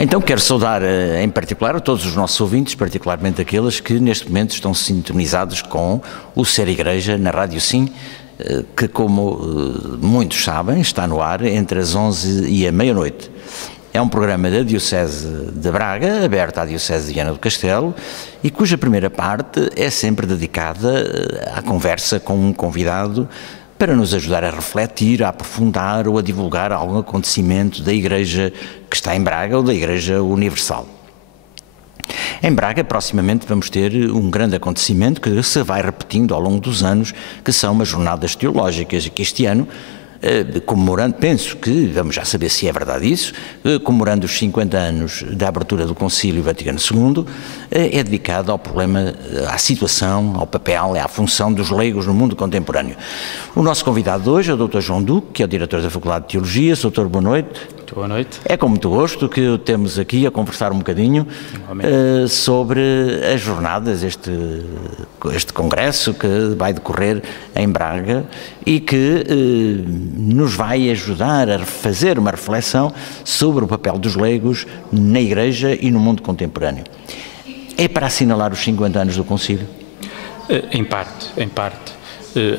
Então quero saudar em particular a todos os nossos ouvintes, particularmente aqueles que neste momento estão sintonizados com o Ser Igreja na Rádio Sim, que como muitos sabem está no ar entre as 11 e a meia-noite. É um programa da Diocese de Braga, aberto à Diocese de Viana do Castelo, e cuja primeira parte é sempre dedicada à conversa com um convidado para nos ajudar a refletir, a aprofundar ou a divulgar algum acontecimento da Igreja que está em Braga ou da Igreja Universal. Em Braga, proximamente, vamos ter um grande acontecimento que se vai repetindo ao longo dos anos, que são as Jornadas Teológicas, e que este ano, comemorando, penso que, vamos já saber se é verdade isso, comemorando os 50 anos da abertura do Concílio Vaticano II, é dedicado ao problema, à situação, ao papel, à função dos leigos no mundo contemporâneo. O nosso convidado de hoje é o Dr. João Duque, que é o diretor da Faculdade de Teologia. Doutor, boa noite. Muito boa noite. É com muito gosto que o temos aqui a conversar um bocadinho sobre as jornadas, este congresso que vai decorrer em Braga e que nos vai ajudar a fazer uma reflexão sobre o papel dos leigos na Igreja e no mundo contemporâneo. É para assinalar os 50 anos do Concílio? Em parte.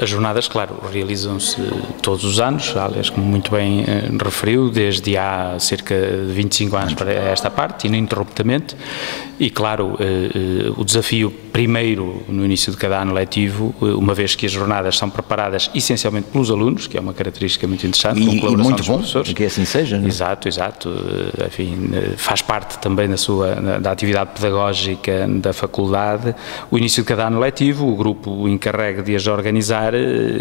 As jornadas, claro, realizam-se todos os anos, aliás, como muito bem referiu, desde há cerca de 25 anos para esta parte, ininterruptamente, e claro, o desafio primeiro no início de cada ano letivo, uma vez que as jornadas são preparadas essencialmente pelos alunos, que é uma característica muito interessante, com colaboração muito dos bom, professores. que assim seja, não é? Exato, enfim, faz parte também da atividade pedagógica da faculdade. O início de cada ano letivo, o grupo encarregue de as organizar,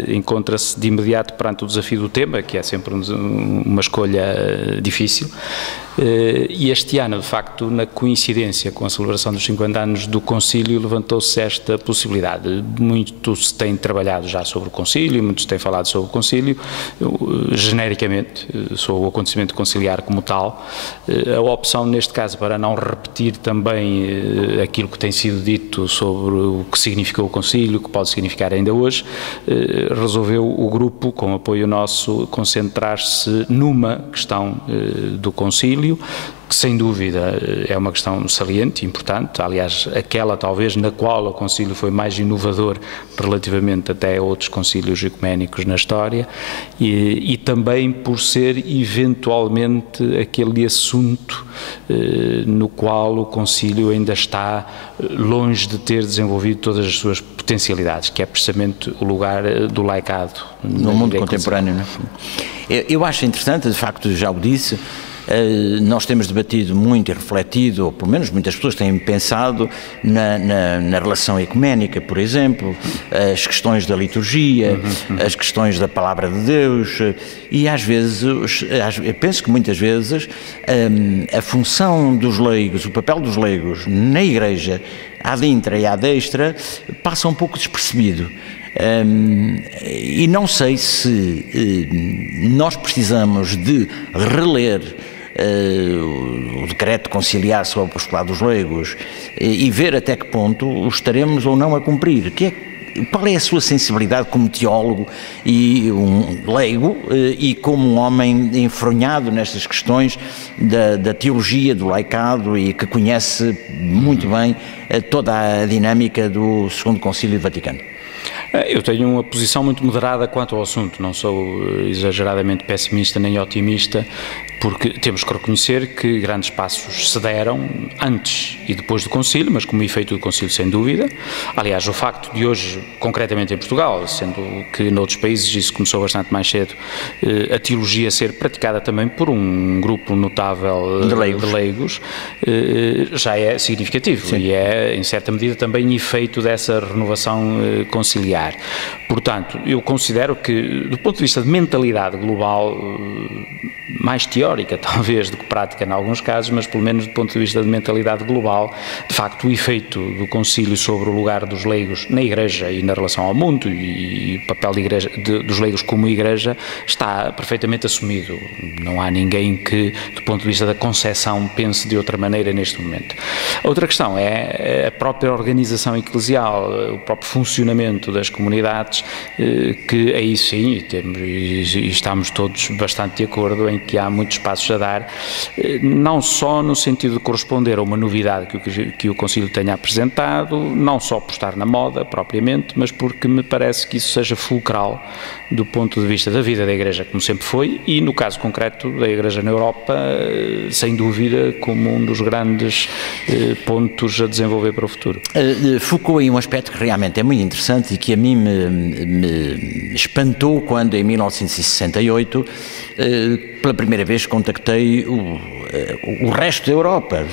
encontra-se de imediato perante o desafio do tema, que é sempre uma escolha difícil. E este ano, de facto, na coincidência com a celebração dos 50 anos do Concílio, levantou-se esta possibilidade. Muito se tem trabalhado já sobre o Concílio, muito se tem falado sobre o Concílio, genericamente, sobre o acontecimento conciliar como tal. A opção, neste caso, para não repetir também aquilo que tem sido dito sobre o que significou o Concílio, o que pode significar ainda hoje, resolveu o grupo, com apoio nosso, concentrar-se numa questão do Concílio, que sem dúvida é uma questão saliente, importante, aliás, aquela talvez na qual o Concílio foi mais inovador relativamente até a outros concílios ecuménicos na história, e também por ser eventualmente aquele assunto no qual o Concílio ainda está longe de ter desenvolvido todas as suas potencialidades, que é precisamente o lugar do laicado no mundo contemporâneo, não é? Eu acho interessante, de facto, já o disse. Nós temos debatido muito e refletido, ou pelo menos muitas pessoas têm pensado na relação ecuménica, por exemplo, as questões da liturgia, as questões da palavra de Deus, e às vezes, eu penso que muitas vezes a função dos leigos, o papel dos leigos na Igreja, à dintra e à destra, passa um pouco despercebido. E não sei se nós precisamos de reler o decreto conciliar sobre o apostolado dos leigos e ver até que ponto o estaremos ou não a cumprir. Qual é a sua sensibilidade como teólogo e um leigo e como um homem enfronhado nestas questões da teologia, do laicado, e que conhece muito bem toda a dinâmica do Segundo Concílio Vaticano? Eu tenho uma posição muito moderada quanto ao assunto, não sou exageradamente pessimista nem otimista, porque temos que reconhecer que grandes passos se deram antes e depois do Concílio, mas como efeito do Concílio, sem dúvida. Aliás, o facto de hoje, concretamente em Portugal, sendo que noutros países isso começou bastante mais cedo, a teologia ser praticada também por um grupo notável de leigos, já é significativo. Sim. E é, em certa medida, também efeito dessa renovação conciliar. Portanto, eu considero que, do ponto de vista de mentalidade global, mais teórica talvez do que prática em alguns casos, mas pelo menos do ponto de vista de mentalidade global, de facto o efeito do Concílio sobre o lugar dos leigos na Igreja e na relação ao mundo e o papel dos leigos como Igreja está perfeitamente assumido. Não há ninguém que, do ponto de vista da concepção, pense de outra maneira neste momento. Outra questão é a própria organização eclesial, o próprio funcionamento das comunidades, que aí sim estamos todos bastante de acordo em que há muitos passos a dar, não só no sentido de corresponder a uma novidade que o Concílio tenha apresentado, não só por estar na moda propriamente, mas porque me parece que isso seja fulcral do ponto de vista da vida da Igreja, como sempre foi, e no caso concreto da Igreja na Europa, sem dúvida, como um dos grandes pontos a desenvolver para o futuro. Focou em um aspecto que realmente é muito interessante e que a mim me espantou quando, em 1968, pela primeira vez contactei o resto da Europa.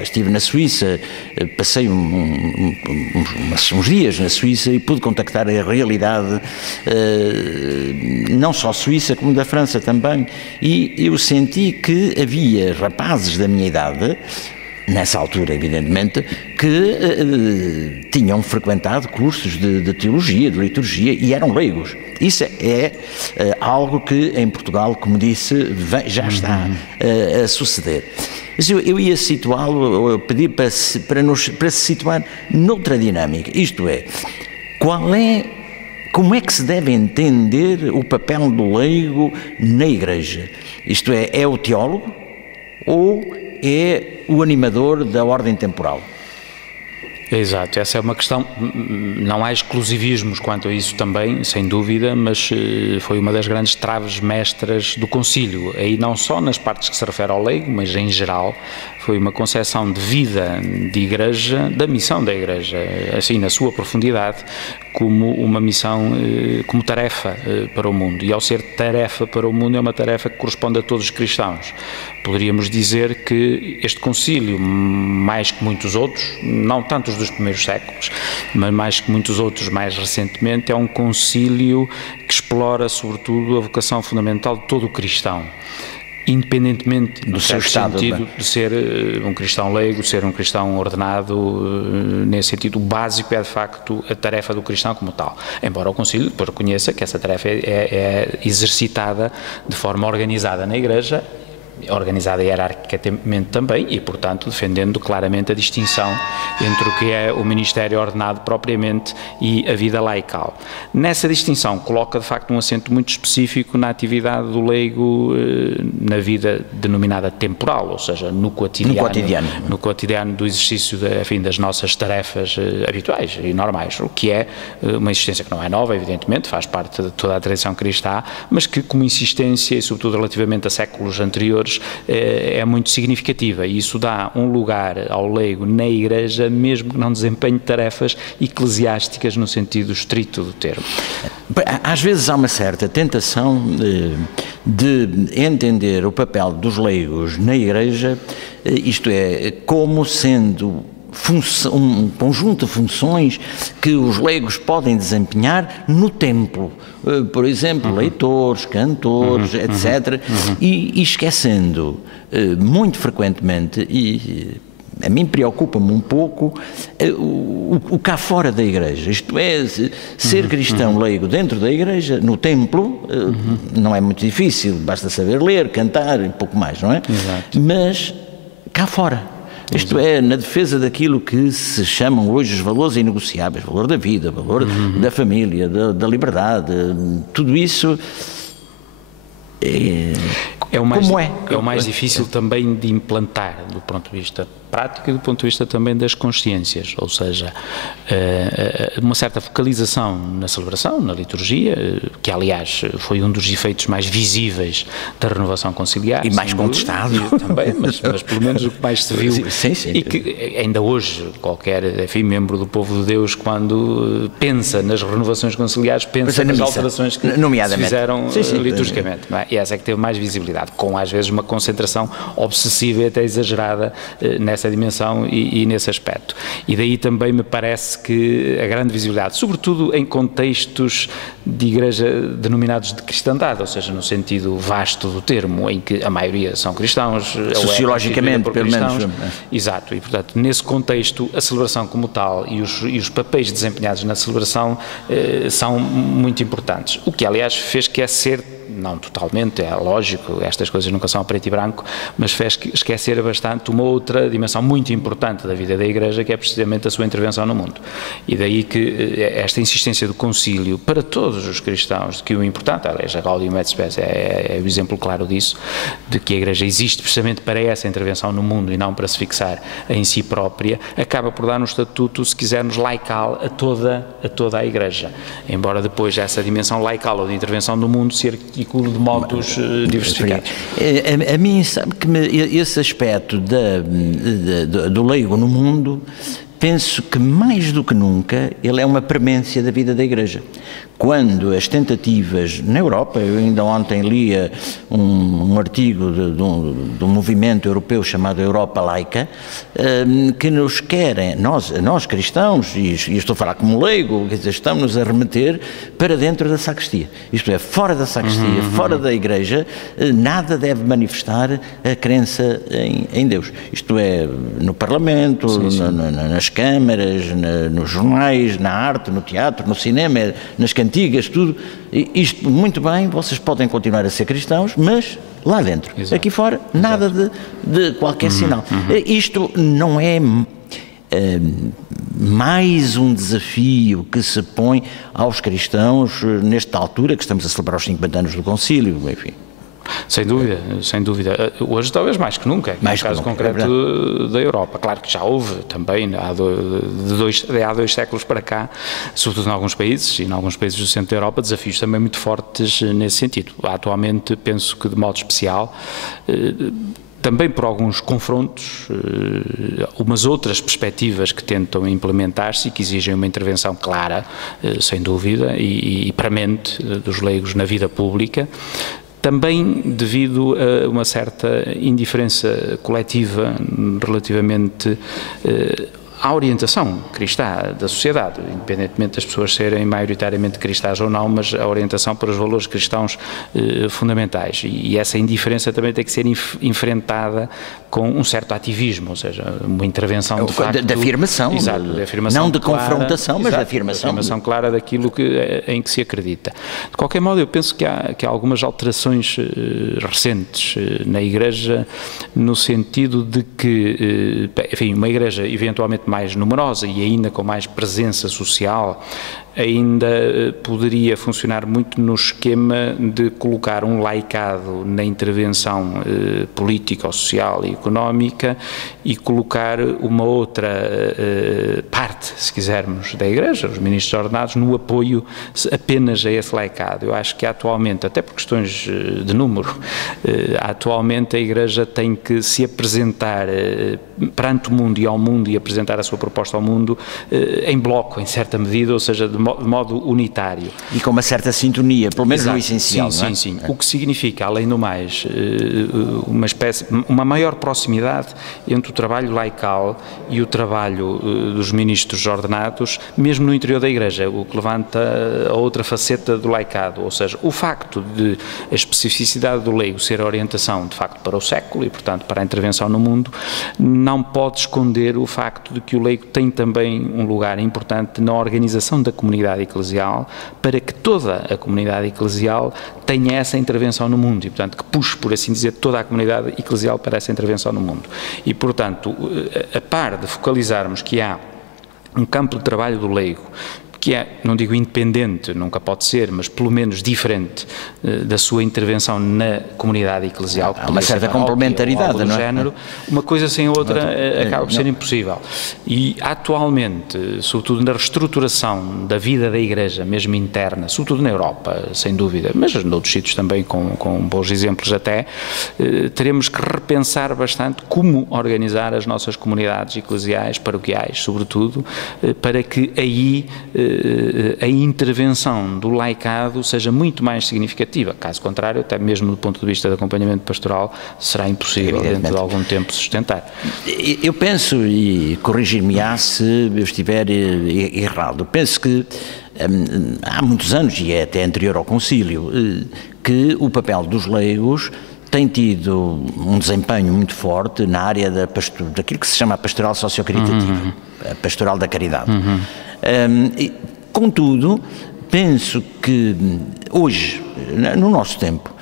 Estive na Suíça, passei uns dias na Suíça e pude contactar a realidade não só suíça como da França também, e eu senti que havia rapazes da minha idade, nessa altura, evidentemente, que tinham frequentado cursos de teologia, de liturgia, e eram leigos. Isso é algo que em Portugal, como disse, já está a suceder. Mas eu ia situá-lo, pedir para se situar noutra dinâmica, isto é, como é que se deve entender o papel do leigo na Igreja? Isto é o teólogo ou é o animador da ordem temporal? Exato, essa é uma questão, não há exclusivismos quanto a isso também, sem dúvida, mas foi uma das grandes traves mestras do Concílio, aí não só nas partes que se refere ao leigo, mas em geral, foi uma concepção de vida de Igreja, da missão da Igreja, assim na sua profundidade, como uma missão, como tarefa para o mundo, e ao ser tarefa para o mundo é uma tarefa que corresponde a todos os cristãos. Poderíamos dizer que este concílio, mais que muitos outros, não tanto os dos primeiros séculos, mas mais que muitos outros mais recentemente, é um concílio que explora sobretudo a vocação fundamental de todo o cristão, independentemente do seu sentido de ser um cristão leigo, ser um cristão ordenado, nesse sentido, o básico é de facto a tarefa do cristão como tal, embora o Concílio depois reconheça que essa tarefa é exercitada de forma organizada na Igreja, organizada hierarquicamente também e, portanto, defendendo claramente a distinção entre o que é o ministério ordenado propriamente e a vida laical. Nessa distinção coloca, de facto, um acento muito específico na atividade do leigo na vida denominada temporal, ou seja, no cotidiano do exercício das nossas tarefas habituais e normais, o que é uma existência que não é nova, evidentemente, faz parte de toda a tradição cristã, mas que, como insistência e, sobretudo, relativamente a séculos anteriores, é muito significativa, e isso dá um lugar ao leigo na Igreja, mesmo que não desempenhe tarefas eclesiásticas no sentido estrito do termo. Às vezes há uma certa tentação de entender o papel dos leigos na Igreja, isto é, como sendo um conjunto de funções que os leigos podem desempenhar no templo, por exemplo, leitores, cantores, etc. E esquecendo muito frequentemente, e a mim preocupa-me um pouco o cá fora da Igreja, isto é, ser cristão leigo dentro da Igreja, no templo, não é muito difícil, basta saber ler, cantar e pouco mais, não é? Exato. Mas cá fora. Isto é, na defesa daquilo que se chamam hoje os valores inegociáveis, valor da vida, valor da família, da liberdade, tudo isso é o mais difícil também de implantar do ponto de vista prático e do ponto de vista também das consciências, ou seja, uma certa focalização na celebração, na liturgia, que aliás foi um dos efeitos mais visíveis da renovação conciliar. E mais contestado. Também, mas pelo menos o que mais se viu. Sim. E que ainda hoje qualquer membro do povo de Deus, quando pensa nas renovações conciliares, pensa nas alterações que se fizeram liturgicamente. E essa é que teve mais visibilidade, com às vezes uma concentração obsessiva e até exagerada nessa dimensão e nesse aspecto. E daí também me parece que a grande visibilidade, sobretudo em contextos de igreja denominados de cristandade, ou seja, no sentido vasto do termo, em que a maioria são cristãos. Sociologicamente, pelo menos. Exato, e portanto, nesse contexto, a celebração como tal e os papéis desempenhados na celebração são muito importantes. O que, aliás, fez que ser não totalmente, é lógico, estas coisas nunca são a preto e branco, mas fez esquecer bastante uma outra dimensão muito importante da vida da Igreja, que é precisamente a sua intervenção no mundo. E daí que esta insistência do Concílio para todos os cristãos, de que o importante, aliás, a Gaudium et Spes é o exemplo claro disso, de que a Igreja existe precisamente para essa intervenção no mundo e não para se fixar em si própria, acaba por dar um estatuto, se quisermos, laical a toda a Igreja. Embora depois essa dimensão laical ou de intervenção no mundo se articule de modos diversificados. A mim, sabe que esse aspecto do leigo no mundo, penso que mais do que nunca ele é uma premência da vida da Igreja. Quando as tentativas na Europa, eu ainda ontem lia um artigo de um movimento europeu chamado Europa Laica, que nos querem, nós cristãos, e estou a falar como leigo, quer dizer, estamos a remeter para dentro da sacristia. Isto é, fora da sacristia, fora da Igreja, nada deve manifestar a crença em Deus. Isto é, no Parlamento, nas câmaras, nos jornais, na arte, no teatro, no cinema, nas cantigas, tudo. Isto, muito bem, vocês podem continuar a ser cristãos, mas lá dentro. Exato. Aqui fora, nada de qualquer sinal. Isto não é mais um desafio que se põe aos cristãos nesta altura que estamos a celebrar os 50 anos do Concílio, enfim. Sem dúvida, sem dúvida. Hoje talvez mais que nunca, no caso concreto da Europa. Claro que já houve também, há dois séculos para cá, sobretudo em alguns países, e em alguns países do centro da Europa, desafios também muito fortes nesse sentido. Atualmente, penso que de modo especial, também por alguns confrontos, umas outras perspectivas que tentam implementar-se e que exigem uma intervenção clara, sem dúvida, e premente dos leigos na vida pública, também devido a uma certa indiferença coletiva relativamente à orientação cristã da sociedade, independentemente das pessoas serem maioritariamente cristãs ou não, mas a orientação para os valores cristãos fundamentais. E essa indiferença também tem que ser enfrentada com um certo ativismo, ou seja, uma intervenção de facto... De afirmação, exato, de afirmação não de clara, confrontação, mas exato, de afirmação. De afirmação clara daquilo em que se acredita. De qualquer modo, eu penso que há algumas alterações recentes na Igreja, no sentido de que, enfim, uma Igreja eventualmente mais numerosa e ainda com mais presença social, ainda poderia funcionar muito no esquema de colocar um laicado na intervenção política, ou social e económica e colocar uma outra parte, se quisermos, da Igreja, os ministros ordenados, no apoio apenas a esse laicado. Eu acho que atualmente, até por questões de número, atualmente a Igreja tem que se apresentar perante o mundo e ao mundo e apresentar a sua proposta ao mundo em bloco, em certa medida, ou seja, de modo unitário. E com uma certa sintonia, pelo menos Exato. no essencial, sim, não é? Sim. O que significa, além do mais, uma maior proximidade entre o trabalho laical e o trabalho dos ministros ordenados, mesmo no interior da Igreja, o que levanta a outra faceta do laicado, ou seja, o facto de a especificidade do leigo ser a orientação, de facto, para o século e, portanto, para a intervenção no mundo, não pode esconder o facto de que o leigo tem também um lugar importante na organização da comunidade eclesial, para que toda a comunidade eclesial tenha essa intervenção no mundo e, portanto, que puxe, por assim dizer, toda a comunidade eclesial para essa intervenção no mundo. E, portanto, a par de focalizarmos que há um campo de trabalho do leigo, que é, não digo independente, nunca pode ser, mas pelo menos diferente da sua intervenção na comunidade eclesial. Há uma certa complementaridade, não é? Género, uma coisa sem outra acaba por ser impossível. E atualmente, sobretudo na reestruturação da vida da Igreja, mesmo interna, sobretudo na Europa, sem dúvida, mas noutros sítios também com bons exemplos até, teremos que repensar bastante como organizar as nossas comunidades eclesiais, paroquiais, sobretudo, para que aí a intervenção do laicado seja muito mais significativa. Caso contrário, até mesmo do ponto de vista do acompanhamento pastoral, será impossível dentro de algum tempo sustentar. Eu penso, e corrigir-me-á se eu estiver errado, penso que há muitos anos, e é até anterior ao Concílio, que o papel dos leigos tem tido um desempenho muito forte na área daquilo que se chama a pastoral sociocaritativa, a pastoral da caridade. Contudo, penso que hoje, no nosso tempo,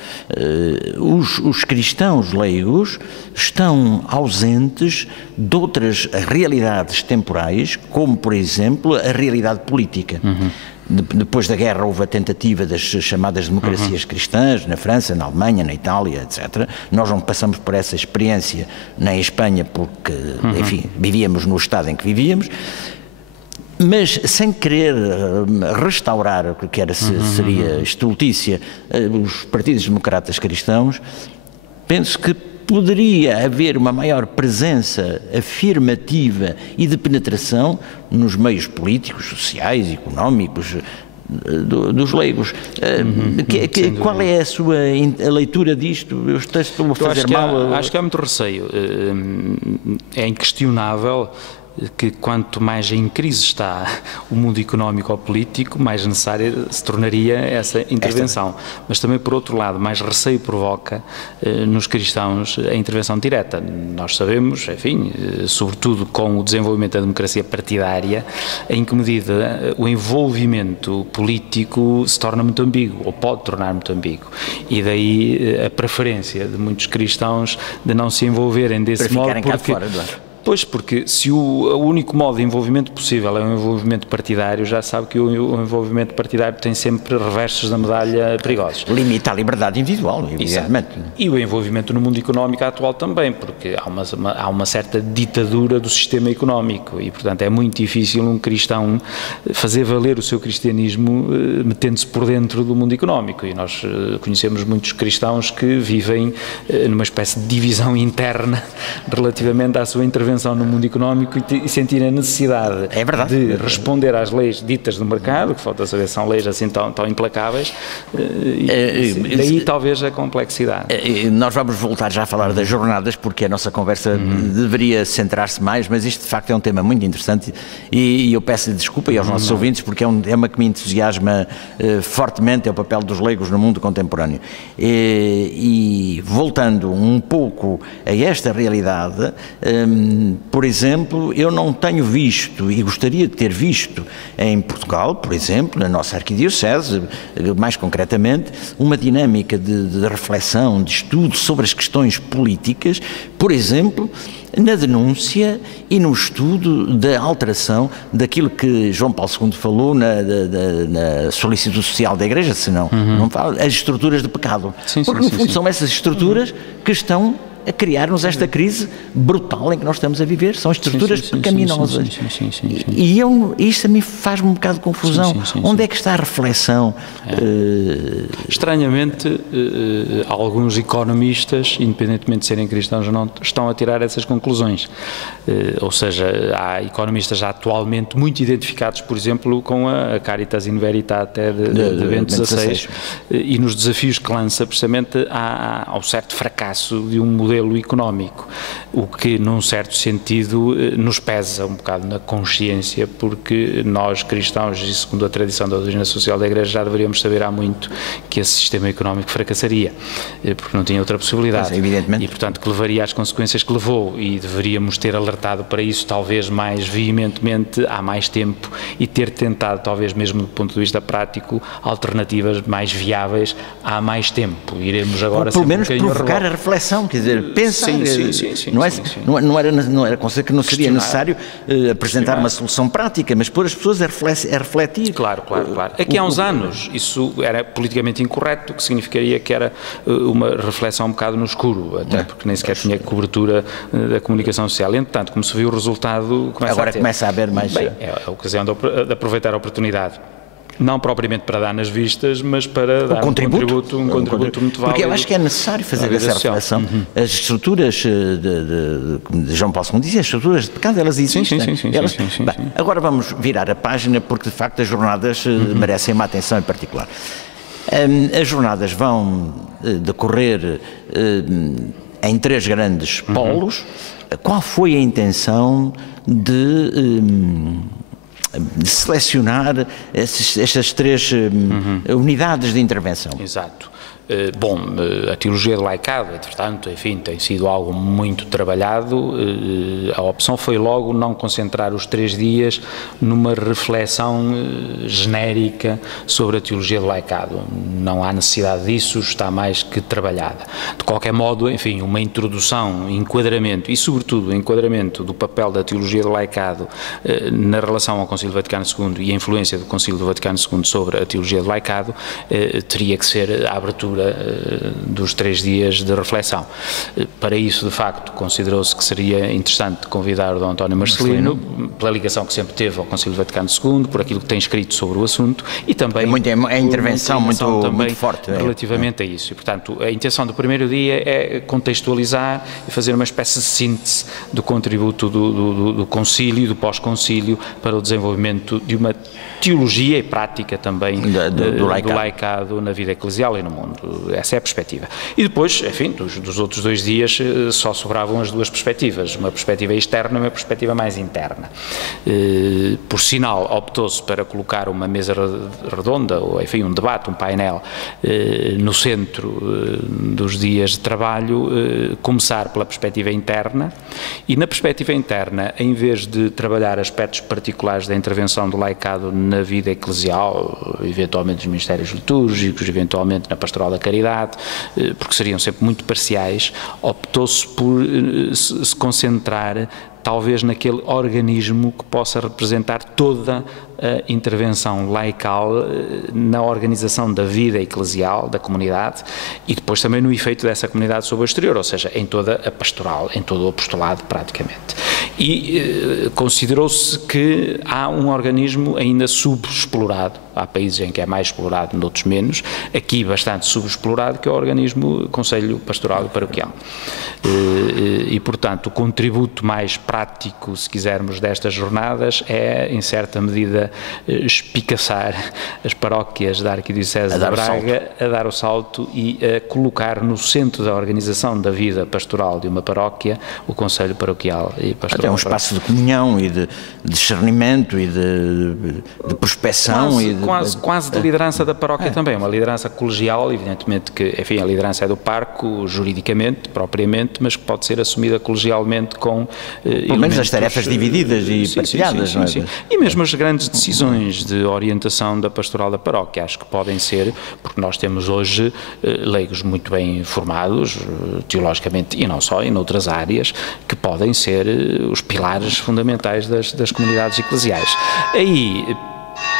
os cristãos leigos estão ausentes de outras realidades temporais, como, por exemplo, a realidade política. Depois da guerra houve a tentativa das chamadas democracias cristãs, na França, na Alemanha, na Itália, etc. Nós não passamos por essa experiência nem em Espanha, porque, enfim, vivíamos no estado em que vivíamos. Mas sem querer restaurar o que era, seria estultícia, os partidos democratas cristãos, penso que poderia haver uma maior presença afirmativa e de penetração nos meios políticos, sociais, económicos dos leigos. Qual é a sua leitura disto? Eu estou a fazer mal? Acho que há muito receio. É inquestionável que quanto mais em crise está o mundo económico ou político, mais necessária se tornaria essa intervenção. Mas também, por outro lado, mais receio provoca nos cristãos a intervenção direta. Nós sabemos, enfim, sobretudo com o desenvolvimento da democracia partidária, em que medida o envolvimento político se torna muito ambíguo, ou pode tornar muito ambíguo. E daí a preferência de muitos cristãos de não se envolverem desse modo, porque... Pois, porque se o único modo de envolvimento possível é um envolvimento partidário, já sabe que o envolvimento partidário tem sempre reversos da medalha perigosos. Limita a liberdade individual, evidentemente. E o envolvimento no mundo económico atual também, porque há uma certa ditadura do sistema económico e, portanto, é muito difícil um cristão fazer valer o seu cristianismo metendo-se por dentro do mundo económico. E nós conhecemos muitos cristãos que vivem numa espécie de divisão interna relativamente à sua intervenção no mundo económico e sentir a necessidade de responder às leis ditas do mercado, que falta saber se são leis assim tão implacáveis, e daí talvez a complexidade. Nós vamos voltar já a falar das jornadas, porque a nossa conversa deveria centrar-se mais, mas isto de facto é um tema muito interessante e eu peço desculpa aos nossos ouvintes, porque é um tema que me entusiasma fortemente, é o papel dos leigos no mundo contemporâneo. E voltando um pouco a esta realidade, por exemplo, eu não tenho visto, e gostaria de ter visto em Portugal, por exemplo, na nossa arquidiocese, mais concretamente, uma dinâmica de reflexão, de estudo sobre as questões políticas, por exemplo, na denúncia e no estudo da alteração daquilo que João Paulo II falou na solicitude social da Igreja, senão não fala, as estruturas de pecado. Porque no fundo são essas estruturas que estão a criar-nos esta crise brutal em que nós estamos a viver, são estruturas pecaminosas. E isto a mim faz-me um bocado de confusão. Onde é que está a reflexão? Estranhamente, alguns economistas, independentemente de serem cristãos ou não, estão a tirar essas conclusões. Ou seja, há economistas já atualmente muito identificados, por exemplo, com a Caritas in Veritate de Bento XVI, e nos desafios que lança precisamente ao certo fracasso de um modelo económico, o que num certo sentido nos pesa um bocado na consciência, porque nós cristãos, e segundo a tradição da doutrina social da Igreja, já deveríamos saber há muito que esse sistema económico fracassaria, porque não tinha outra possibilidade, evidentemente. E portanto que levaria às consequências que levou, e deveríamos ter alertado para isso talvez mais veementemente há mais tempo e ter tentado, talvez mesmo do ponto de vista prático, alternativas mais viáveis há mais tempo. Iremos agora pelo menos provocar a reflexão, quer dizer, pensar, não era conceito que não seria necessário apresentar uma solução prática, mas pôr as pessoas a refletir. Claro. Aqui há uns anos isso era politicamente incorreto, o que significaria que era uma reflexão um bocado no escuro, até porque nem sequer tinha cobertura da comunicação social. Entretanto, como se viu o resultado, começa a haver mais... Bem, é a ocasião de aproveitar a oportunidade. Não propriamente para dar nas vistas, mas para dar um contributo muito válido. Porque eu acho que é necessário fazer essa reflexão. As estruturas de João Paulo II dizia, as estruturas de pecado, elas existem. Agora vamos virar a página, porque de facto as jornadas merecem uma atenção em particular. As jornadas vão decorrer em 3 grandes polos. Qual foi a intenção de selecionar estas 3 unidades de intervenção? Exato. Bom, a teologia do laicado, entretanto, enfim, tem sido algo muito trabalhado. A opção foi logo não concentrar os 3 dias numa reflexão genérica sobre a teologia do laicado. Não há necessidade disso, está mais que trabalhada. De qualquer modo, enfim, uma introdução, enquadramento e, sobretudo, enquadramento do papel da teologia do laicado na relação ao Concílio Vaticano II e a influência do Concílio do Vaticano II sobre a teologia do laicado teria que ser a abertura dos 3 dias de reflexão. Para isso, de facto, considerou-se que seria interessante convidar o Dom António Marcelino, pela ligação que sempre teve ao Concílio Vaticano II, por aquilo que tem escrito sobre o assunto e também... É intervenção muito forte. Relativamente a isso. E, portanto, a intenção do primeiro dia é contextualizar e fazer uma espécie de síntese do contributo do concílio, do pós-concílio, para o desenvolvimento de uma teologia e prática também do laicado na vida eclesial e no mundo. Essa é a perspectiva. E depois, enfim, dos outros 2 dias só sobravam as 2 perspectivas, uma perspectiva externa e uma perspectiva mais interna. Por sinal, optou-se para colocar uma mesa redonda, ou enfim, um debate, um painel, no centro dos dias de trabalho, começar pela perspectiva interna, e na perspectiva interna, em vez de trabalhar aspectos particulares da intervenção do laicado na vida eclesial, eventualmente nos ministérios litúrgicos, eventualmente na pastoral da caridade, porque seriam sempre muito parciais, optou-se por se concentrar talvez naquele organismo que possa representar toda a intervenção laical na organização da vida eclesial, da comunidade, e depois também no efeito dessa comunidade sobre o exterior, ou seja, em toda a pastoral, em todo o apostolado praticamente. E considerou-se que há um organismo ainda subexplorado, há países em que é mais explorado, noutros menos, aqui bastante subexplorado, que é o organismo Conselho Pastoral e Paroquial. E, portanto, o contributo mais prático, se quisermos, destas jornadas é, em certa medida, espicaçar as paróquias da Arquidiocese de Braga, a dar o salto e a colocar no centro da organização da vida pastoral de uma paróquia o Conselho Paroquial e Pastoral. Até um espaço de comunhão e de discernimento e de prospeção. Quase de liderança da paróquia também, uma liderança colegial, evidentemente que, enfim, a liderança é do parco, juridicamente, propriamente, mas que pode ser assumida colegialmente com pelo menos as tarefas divididas e partilhadas, não é? Sim. E mesmo as grandes decisões de orientação da pastoral da paróquia, acho que podem ser, porque nós temos hoje leigos muito bem formados, teologicamente, e não só, em outras áreas, que podem ser os pilares fundamentais das comunidades eclesiais. Aí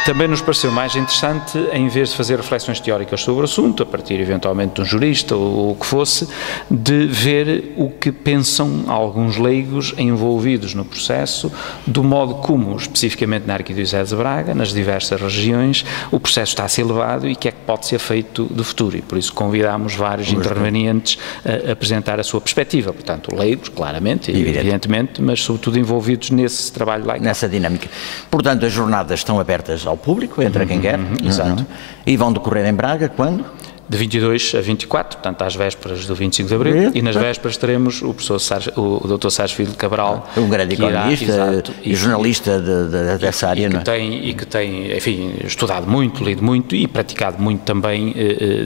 também nos pareceu mais interessante, em vez de fazer reflexões teóricas sobre o assunto, a partir eventualmente de um jurista ou o que fosse, de ver o que pensam alguns leigos envolvidos no processo, do modo como, especificamente na Arquidiocese de Braga, nas diversas regiões, o processo está a ser levado e o que é que pode ser feito de futuro. E por isso convidámos vários intervenientes a apresentar a sua perspectiva. Portanto, leigos, claramente, evidentemente, mas sobretudo envolvidos nesse trabalho laical. Nessa dinâmica. Portanto, as jornadas estão abertas ao público, entra quem quer. Exato. E vão decorrer em Braga quando? De 22 a 24, portanto às vésperas do 25 de Abril, e nas vésperas teremos o Dr. Sérgio Filho de Cabral, um grande economista e jornalista dessa área, não é? E que tem, enfim, estudado muito, lido muito e praticado muito também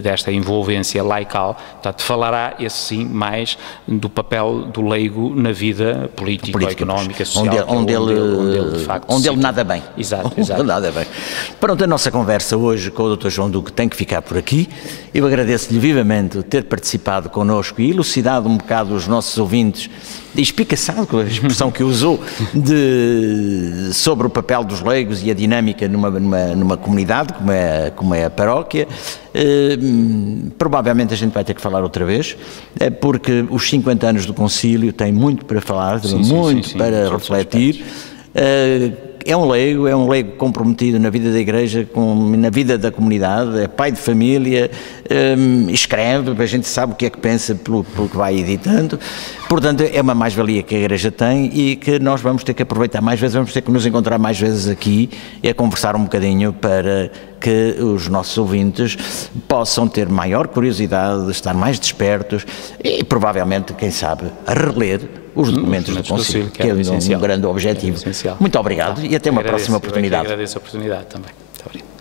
desta envolvência laical, portanto falará, esse sim, mais do papel do leigo na vida política, económica, social, onde ele de facto nada bem. Exato. Nada bem. Pronto, a nossa conversa hoje com o Dr. João Duque tem que ficar por aqui. Eu agradeço-lhe vivamente ter participado connosco e elucidado um bocado os nossos ouvintes, e espicaçado, com a expressão que usou, sobre o papel dos leigos e a dinâmica numa comunidade como é a paróquia. Provavelmente a gente vai ter que falar outra vez, porque os 50 anos do concílio têm muito para falar, muito para refletir. É um leigo comprometido na vida da Igreja, na vida da comunidade, é pai de família, escreve, a gente sabe o que é que pensa pelo que vai editando. Portanto, é uma mais-valia que a Igreja tem e que nós vamos ter que aproveitar mais vezes, vamos ter que nos encontrar mais vezes aqui e a conversar um bocadinho para que os nossos ouvintes possam ter maior curiosidade, estar mais despertos e provavelmente, quem sabe, a reler os documentos do Concílio, que é um grande objetivo. Muito obrigado e até uma próxima oportunidade. Eu agradeço a oportunidade também. Muito obrigado.